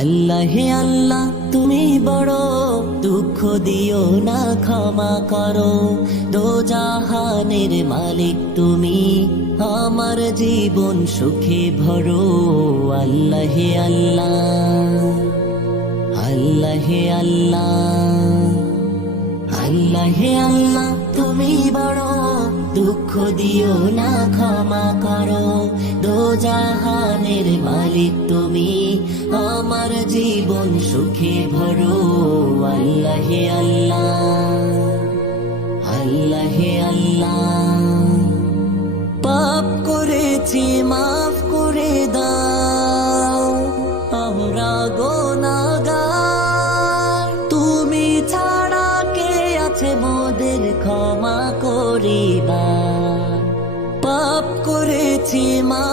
আল্লাহ হে আল্লাহ তুমি বড়, দুঃখ দিও না ক্ষমা করো। দোজাহানের মালিক তুমি, আমার জীবন সুখে ভরো। আল্লাহ হে আল্লাহ, আল্লাহ হে আল্লাহ, আল্লাহ হে আল্লাহ তুমি বড়, দুঃখ দিও না ক্ষমা করো। দোজাহানের মালিক তুমি, আমার জীবন সুখে ভরো। আল্লাহ হে আল্লাহ, আল্লাহ হে আল্লাহ, পাপ করেছি মাফ করে দাও, আমরা গুনাহগার, তুমি ছাড়া কে আছে মোদের ক্ষমা করিবা। পাপ করেছি মা